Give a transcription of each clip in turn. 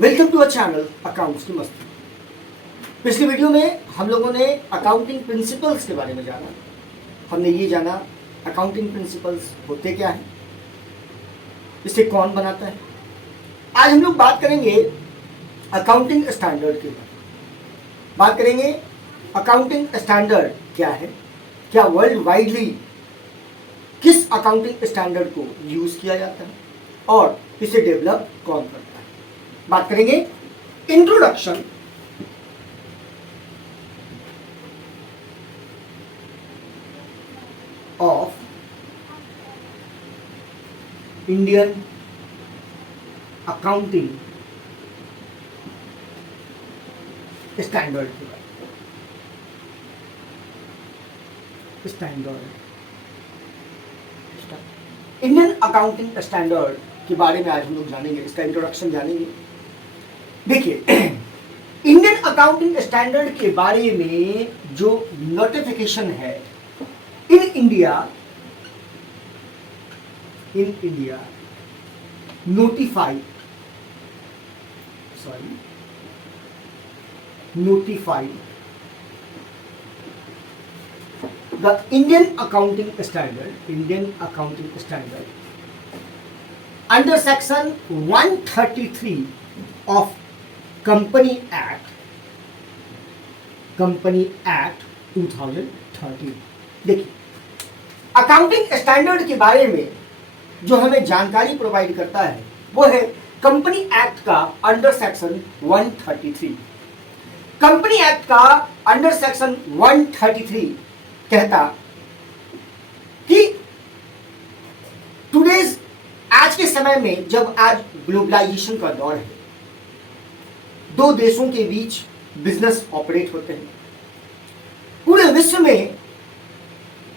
Welcome to a channel accounts की मस्ती। पिछली वीडियो में हम लोगों ने अकाउंटिंग प्रिंसिपल्स के बारे में जाना। हमने ये जाना अकाउंटिंग प्रिंसिपल्स होते क्या हैं, इसे कौन बनाता है। आज हम लोग बात करेंगे अकाउंटिंग स्टैंडर्ड के बारे में। बात करेंगे अकाउंटिंग स्टैंडर्ड क्या है, क्या वर्ल्ड वाइडली किस अकाउंटिंग स्टैंडर्ड को यूज किया जाता है और इसे डेवलप कौन करता है। बात करेंगे introduction of Indian accounting standard के बारे में। स्टैंडर्ड इंडियन अकाउंटिंग स्टैंडर्ड के बारे में आज हम लोग जानेंगे, इसका इंट्रोडक्शन जानेंगे। देखिए, इंडियन अकाउंटिंग स्टैंडर्ड के बारे में जो नोटिफिकेशन है in India notified the Indian accounting standard under section 133 of Company Act 2013। देखिए, अकाउंटिंग स्टैंडर्ड के बारे में जो हमें जानकारी प्रोवाइड करता है वो है कंपनी एक्ट का अंडर सेक्शन 133। कंपनी एक्ट का अंडर सेक्शन 133 कहता कि टुडेज आज के समय में, जब आज ग्लोबलाइजेशन का दौर है, दो देशों के बीच बिजनेस ऑपरेट होते हैं। पूरे विश्व में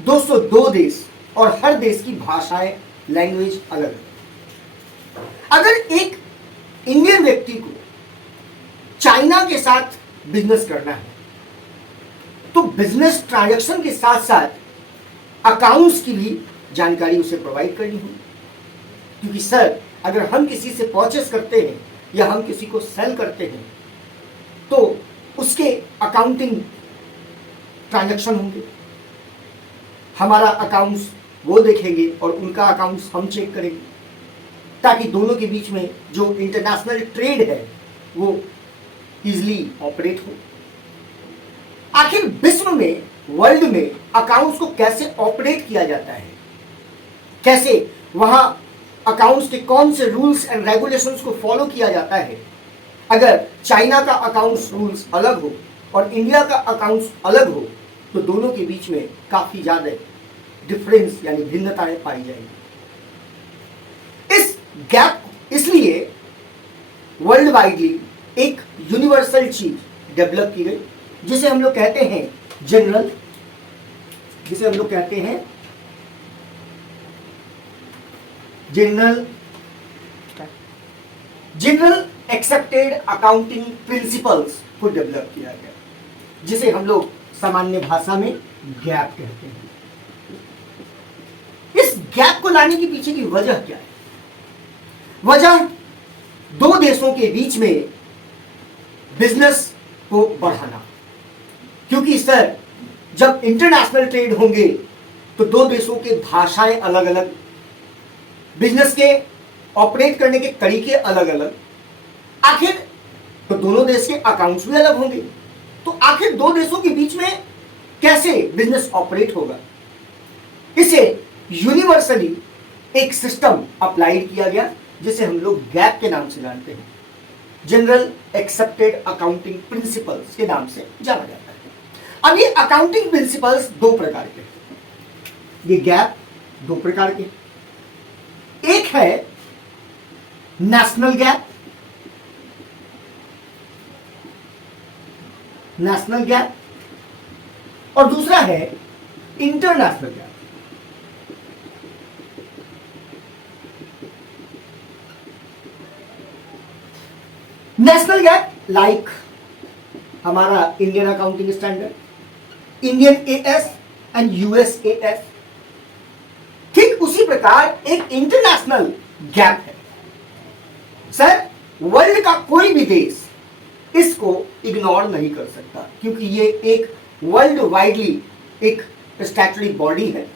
202 देश और हर देश की भाषाएं, लैंग्वेज अलग है। अगर एक इंडियन व्यक्ति को चाइना के साथ बिजनेस करना है तो बिजनेस ट्रांजैक्शन के साथ साथ अकाउंट्स की भी जानकारी उसे प्रोवाइड करनी होगी। क्योंकि सर, अगर हम किसी से परचेस करते हैं या हम किसी को सेल करते हैं तो उसके अकाउंटिंग ट्रांजैक्शन होंगे। हमारा अकाउंट्स वो देखेंगे और उनका अकाउंट्स हम चेक करेंगे, ताकि दोनों के बीच में जो इंटरनेशनल ट्रेड है वो इजीली ऑपरेट हो। आखिर विश्व में, वर्ल्ड में अकाउंट्स को कैसे ऑपरेट किया जाता है, कैसे वहां अकाउंट्स के कौन से रूल्स एंड रेगुलेशंस को फॉलो किया जाता है। अगर चाइना का अकाउंट्स रूल्स अलग हो और इंडिया का अकाउंट्स अलग हो तो दोनों के बीच में काफी ज्यादा डिफरेंस यानी भिन्नताएं पाई जाएंगी। इस गैप, इसलिए वर्ल्ड वाइडली एक यूनिवर्सल चीज डेवलप की गई जिसे हम लोग कहते हैं जनरल एक्सेप्टेड अकाउंटिंग प्रिंसिपल्स को डेवलप किया गया, जिसे हम लोग सामान्य भाषा में गैप कहते हैं। इस गैप को लाने के पीछे की वजह क्या है? वजह दो देशों के बीच में बिजनेस को बढ़ाना। क्योंकि सर, जब इंटरनेशनल ट्रेड होंगे तो दो देशों के भाषाएं अलग अलग, बिजनेस के ऑपरेट करने के तरीके अलग अलग, आखिर तो दोनों देश के अकाउंट्स भी अलग होंगे। तो आखिर दो देशों के बीच में कैसे बिजनेस ऑपरेट होगा? इसे यूनिवर्सली एक सिस्टम अप्लाइड किया गया जिसे हम लोग गैप के नाम से जानते हैं, जनरल एक्सेप्टेड अकाउंटिंग प्रिंसिपल्स के नाम से जाना जाता है। अब ये अकाउंटिंग प्रिंसिपल्स दो प्रकार के हैं, ये गैप दो प्रकार के। एक है नेशनल गैप, और दूसरा है international gap. National gap like हमारा Indian accounting standard, Indian AS and US AS. ठीक उसी प्रकार एक इंटरनेशनल गैप है। सर, वर्ल्ड का कोई भी देश इसको इग्नोर नहीं कर सकता, क्योंकि ये एक वर्ल्ड वाइडली एक स्टैट्यूटरी बॉडी है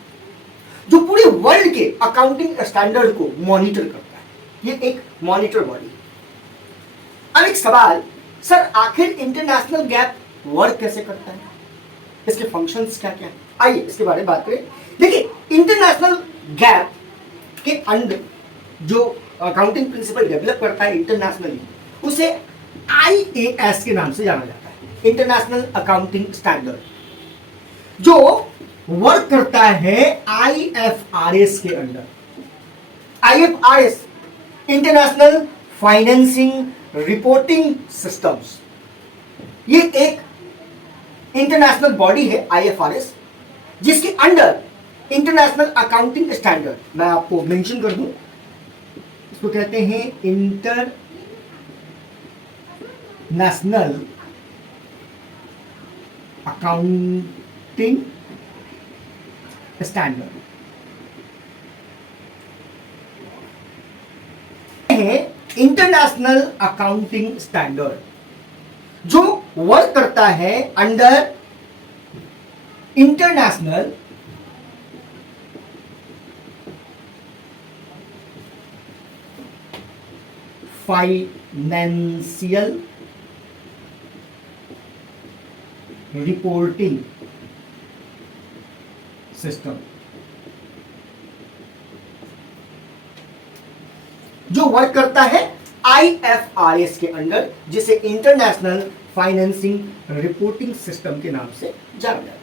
जो पूरे वर्ल्ड के अकाउंटिंग स्टैंडर्ड को मॉनिटर करता है। ये एक मॉनिटर बॉडी है। अब एक सवाल, सर आखिर इंटरनेशनल गैप वर्क कैसे करता है, इसके फंक्शंस क्या क्या है? आइए इसके बारे में बात करें। देखिए, इंटरनेशनल गैप के अंडर जो अकाउंटिंग प्रिंसिपल डेवलप करता है इंटरनेशनली, उसे IAS के नाम से जाना जाता है, इंटरनेशनल अकाउंटिंग स्टैंडर्ड, जो वर्क करता है IFRS के under. IFRS international financing reporting systems, ये एक इंटरनेशनल बॉडी है IFRS, जिसके अंडर इंटरनेशनल अकाउंटिंग स्टैंडर्ड, मैं आपको मेंशन कर दूं, इसको कहते हैं इंटरनेशनल अकाउंटिंग स्टैंडर्ड है। इंटरनेशनल अकाउंटिंग स्टैंडर्ड जो वर्क करता है under international financial reporting system, जो वर्क करता है IFRS के अंडर, जिसे इंटरनेशनल फाइनेंसिंग रिपोर्टिंग सिस्टम के नाम से जाना जाता है।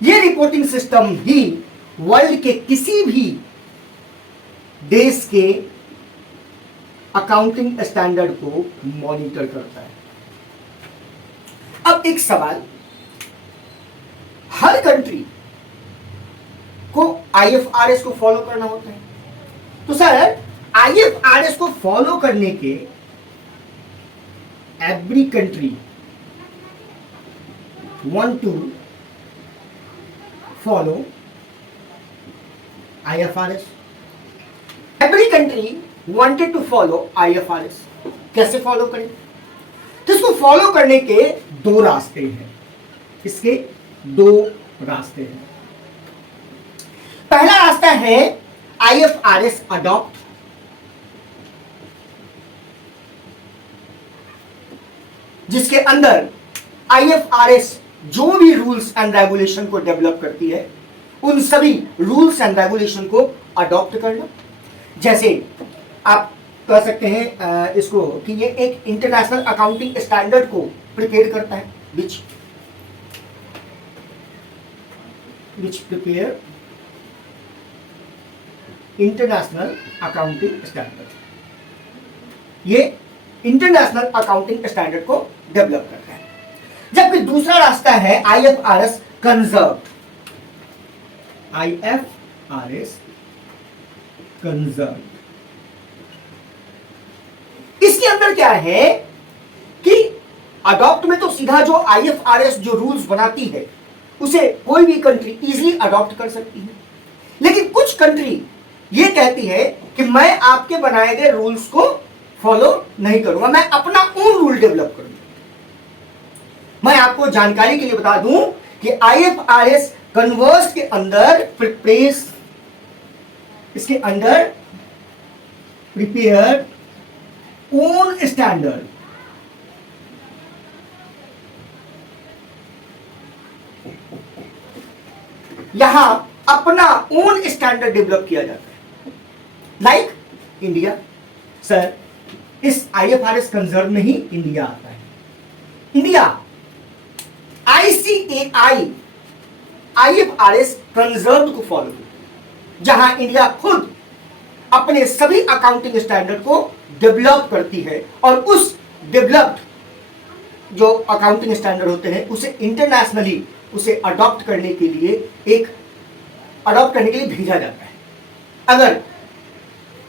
यह रिपोर्टिंग सिस्टम ही वर्ल्ड के किसी भी देश के अकाउंटिंग स्टैंडर्ड को मॉनिटर करता है। अब एक सवाल, हर कंट्री को IFRS को फॉलो करना होता है, तो सर IFRS को फॉलो करने के every country want to follow IFRS, every country wanted to follow IFRS। कैसे फॉलो करें? तो इसको फॉलो करने के दो रास्ते हैं, इसके दो रास्ते हैं। पहला रास्ता है IFRS अडॉप्ट, जिसके अंदर IFRS जो भी रूल्स एंड रेगुलेशन को डेवलप करती है, उन सभी रूल्स एंड रेगुलेशन को अडॉप्ट करना। जैसे आप कह सकते हैं इसको कि ये एक इंटरनेशनल अकाउंटिंग स्टैंडर्ड को प्रिपेयर करता है, विच प्रिपेयर इंटरनेशनल अकाउंटिंग स्टैंडर्ड। ये इंटरनेशनल अकाउंटिंग स्टैंडर्ड को डेवलप करता है। जबकि दूसरा रास्ता है IFRS कंजर्व्ड, IFRS कंजर्व्ड। इसके अंदर क्या है कि अडॉप्ट में तो सीधा जो IFRS जो रूल्स बनाती है उसे कोई भी कंट्री इजीली अडॉप्ट कर सकती है, लेकिन कुछ कंट्री ये कहती है कि मैं आपके बनाए गए रूल्स को फॉलो नहीं करूंगा, मैं अपना ओन रूल डेवलप करूंगा। मैं आपको जानकारी के लिए बता दूं कि IFRS कन्वर्स के अंदर प्रिपेयर्स, इसके अंदर प्रिपेयर ओन स्टैंडर्ड, यहां अपना ओन स्टैंडर्ड डेवलप किया जाता है। लाइक इंडिया, सर इस IFRS कंजर्व में ही इंडिया आता है। इंडिया ICAI IFRS कंजर्व को फॉलो करती है, जहां इंडिया खुद अपने सभी अकाउंटिंग स्टैंडर्ड को डेवलप करती है और उस डेवलप्ड जो अकाउंटिंग स्टैंडर्ड होते हैं उसे इंटरनेशनली उसे अडॉप्ट करने के लिए भेजा जाता है। अगर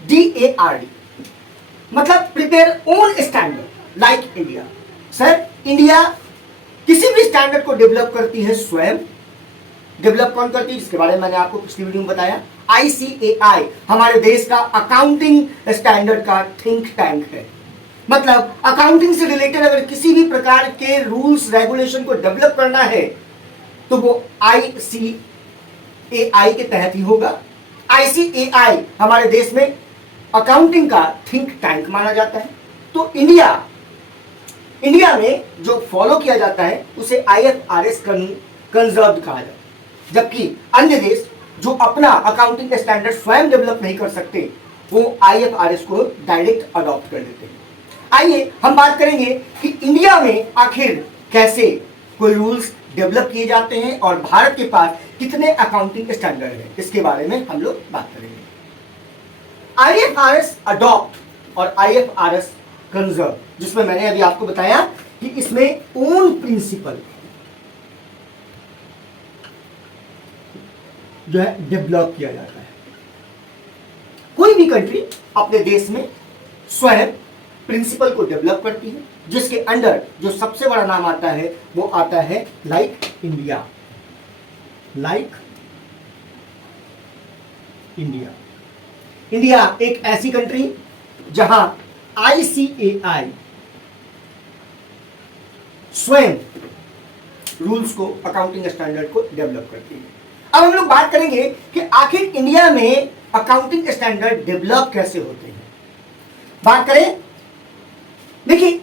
DARD मतलब prepare own standard, like India, sir India किसी भी स्टैंडर्ड को डेवलप करती है स्वयं। डेवलप कौन करती है, जिसके बारे में मैंने आपको पिछली वीडियो में बताया। ICAI हमारे देश का अकाउंटिंग स्टैंडर्ड का थिंक टैंक है। मतलब अकाउंटिंग से रिलेटेड अगर किसी भी प्रकार के रूल्स रेगुलेशन को डेवलप करना है तो वो आईसीएआई के तहत ही होगा। आईसीएआई हमारे देश में अकाउंटिंग का थिंक टैंक माना जाता है। तो इंडिया में जो फॉलो किया जाता है उसे आईएफआरएस कंजर्व कहा जाता है, जबकि अन्य देश जो अपना अकाउंटिंग स्टैंडर्ड स्वयं डेवलप नहीं कर सकते वो आईएफआरएस को डायरेक्ट अडॉप्ट कर लेते हैं। आइए हम बात करेंगे कि इंडिया में आखिर कैसे कोई रूल्स डेवलप किए जाते हैं और भारत के पास कितने अकाउंटिंग स्टैंडर्ड हैं, इसके बारे में हम लोग बात करेंगे। आईएफआरएस अडॉप्ट और आईएफआरएस कंजर्व, जिसमें मैंने अभी आपको बताया कि इसमें ओन प्रिंसिपल जो है डेवलप किया जाता है। कोई भी कंट्री अपने देश में स्वयं प्रिंसिपल को डेवलप करती है, जिसके अंडर जो सबसे बड़ा नाम आता है वो आता है लाइक इंडिया। इंडिया एक ऐसी कंट्री जहां आईसीएआई स्वयं रूल्स को, अकाउंटिंग स्टैंडर्ड को डेवलप करती है। अब हम लोग बात करेंगे कि आखिर इंडिया में अकाउंटिंग स्टैंडर्ड डेवलप कैसे होते हैं। बात करें, देखिए,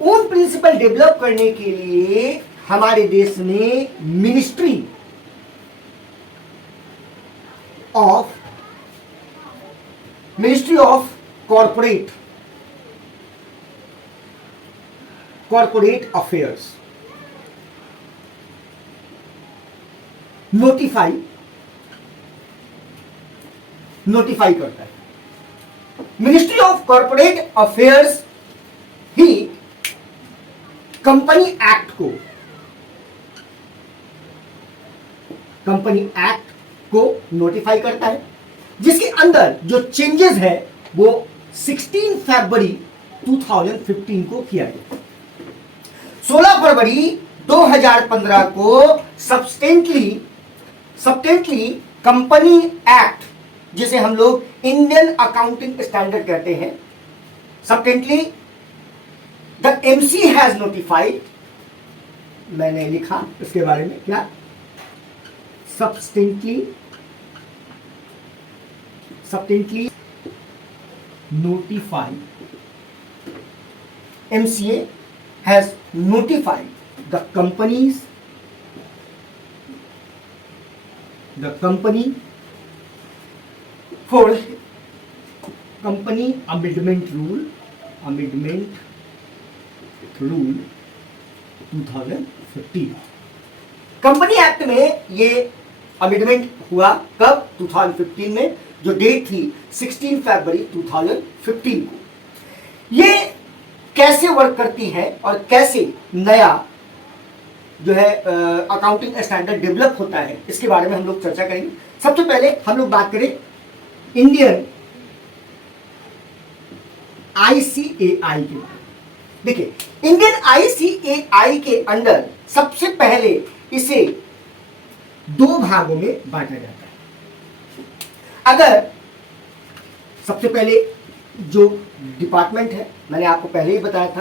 ओन प्रिंसिपल डेवलप करने के लिए हमारे देश में ministry of corporate affairs notify करता है। Ministry of corporate affairs he company act को नोटिफाई करता है, जिसके अंदर जो चेंजेस है वो 16 फरवरी 2015 को किया गया। 16 फरवरी 2015 को सब्सटेंटली कंपनी एक्ट, जिसे हम लोग इंडियन अकाउंटिंग स्टैंडर्ड कहते हैं, substantially the MC has notified, मैंने लिखा इसके बारे में क्या, substantially notified, MCA has notified the company for company amendment rule 2015। Company act में ये अमेंडमेंट हुआ कब? 2015 में, जो डेट थी 16 फरवरी 2015 को। ये कैसे वर्क करती है और कैसे नया जो है अकाउंटिंग स्टैंडर्ड डेवलप होता है, इसके बारे में हम लोग चर्चा करेंगे। सबसे पहले हम लोग बात करें इंडियन आईसीएआई के बारे में। देखिए, इंडियन आईसीएआई के अंडर सबसे पहले इसे दो भागों में बांटा जाता है। अगर सबसे पहले जो डिपार्टमेंट है, मैंने आपको पहले ही बताया था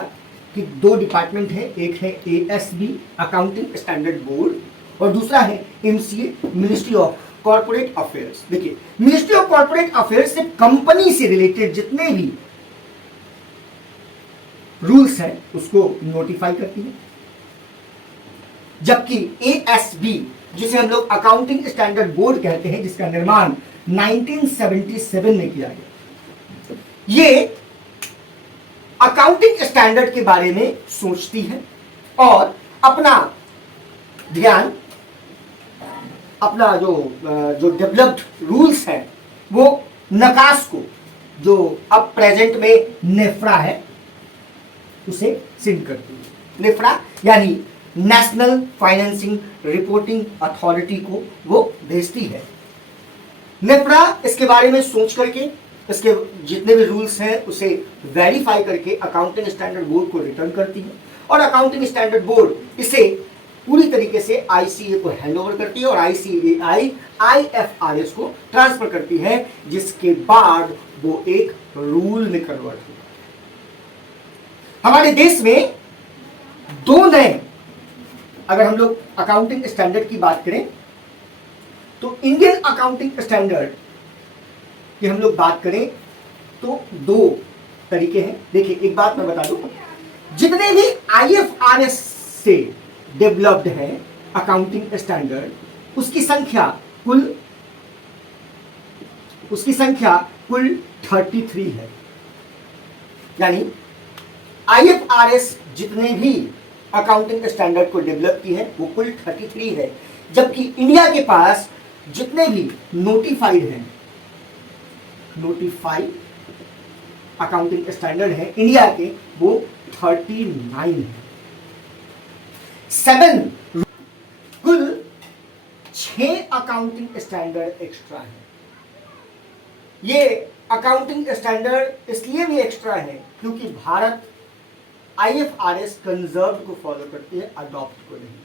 कि दो डिपार्टमेंट है, एक है एएसबी अकाउंटिंग स्टैंडर्ड बोर्ड और दूसरा है MCA ministry of corporate affairs. देखिए, मिनिस्ट्री ऑफ कॉर्पोरेट अफेयर्स से कंपनी से रिलेटेड जितने भी रूल्स हैं उसको नोटिफाई करती है, जबकि एएसबी, जिसे हम लोग अकाउंटिंग स्टैंडर्ड बोर्ड कहते हैं, जिसका निर्माण 1977 में किया गया, ये अकाउंटिंग स्टैंडर्ड के बारे में सोचती है और अपना ध्यान, अपना जो डेवलप्ड रूल्स हैं वो नकाश को, जो अब प्रेजेंट में नेफ्रा है, उसे सेंड करती है। नेफ्रा यानी नेशनल फाइनेंसिंग रिपोर्टिंग अथॉरिटी को वो भेजती है। नेफ्रा इसके बारे में सोच करके इसके जितने भी रूल्स हैं उसे वेरीफाई करके अकाउंटिंग स्टैंडर्ड बोर्ड को रिटर्न करती है और अकाउंटिंग स्टैंडर्ड बोर्ड इसे पूरी तरीके से आईसीए को हैंडओवर करती है और आईसीएआई आईएफआरएस को ट्रांसफर करती है, जिसके बाद वो एक रूल में कन्वर्ट होता है। हमारे देश में दो नए, अगर हम लोग अकाउंटिंग स्टैंडर्ड की बात करें तो इंडियन अकाउंटिंग स्टैंडर्ड की हम लोग बात करें तो दो तरीके हैं। देखिए, एक बात मैं बता दूं, जितने भी आईएफआरएस से डेवलप्ड है अकाउंटिंग स्टैंडर्ड, उसकी संख्या कुल 33 है। यानी आईएफआरएस जितने भी अकाउंटिंग स्टैंडर्ड को डेवलप की है वो कुल 33 है, जबकि इंडिया के पास जितने भी नोटिफाइड अकाउंटिंग स्टैंडर्ड है इंडिया के, वो 39 है। 7 कुल 6 अकाउंटिंग स्टैंडर्ड एक्स्ट्रा है। ये अकाउंटिंग स्टैंडर्ड इसलिए भी एक्स्ट्रा है क्योंकि भारत आईएफआरएस कंजर्व को फॉलो करती है, अडॉप्ट को नहीं।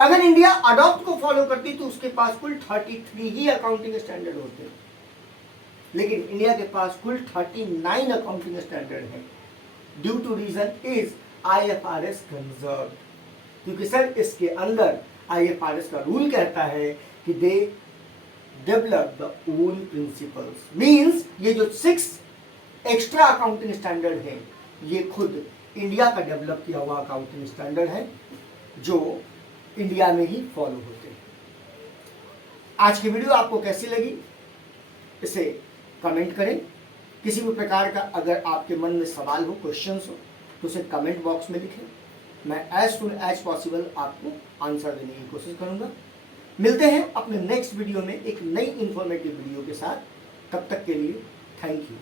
अगर इंडिया अडॉप्ट को फॉलो करती तो उसके पास कुल 33 ही अकाउंटिंग स्टैंडर्ड होते, लेकिन इंडिया के पास कुल 39 अकाउंटिंग स्टैंडर्ड है। Due to reason is IFRS conserve, क्योंकि सर इसके अंदर आईएफआरएस का रूल कहता है कि they develop the own principles. Means ये जो 6 एक्स्ट्रा अकाउंटिंग स्टैंडर्ड है ये खुद इंडिया का डेवलप किया हुआ अकाउंटिंग स्टैंडर्ड है जो इंडिया में ही फॉलो होते हैं। आज की वीडियो आपको कैसी लगी इसे कमेंट करें। किसी भी प्रकार का अगर आपके मन में सवाल हो, क्वेश्चंस हो, तो उसे कमेंट बॉक्स में लिखें। मैं एज सुन एज पॉसिबल आपको आंसर देने की कोशिश करूंगा। मिलते हैं अपने नेक्स्ट वीडियो में एक नई इंफॉर्मेटिव वीडियो के साथ। तब तक के लिए थैंक यू।